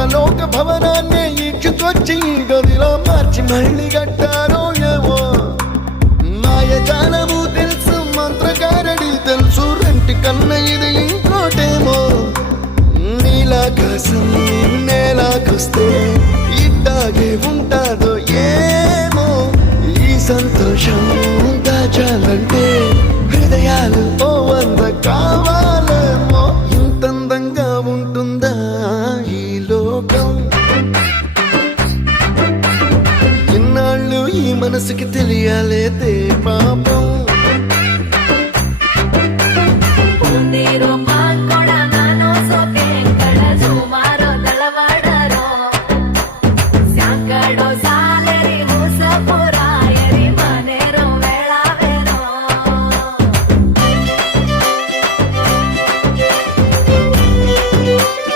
ఇంద్రలోక భవనాన్ని ఈడ్చుకొచ్చి గదిలో మార్చి మళ్ళీ కట్టారో ఏమో మాయజాలము తెలుసు మంత్రకారడి తెలుసు రెంటి కన్న ఇది ఇంకోటేమో నీలాకాశం నేలాకొస్తే ఇట్టాగే ఉంటాదో ఏమో ఈ సంతోషం దాచాలంటే హృదయాలు ఓ వంద కావాలేమో ఇంతందంగా ఉంటుందా ఈ లోకం ఇన్నాళ్ళు ఈ మనసుకి తెలియలేదే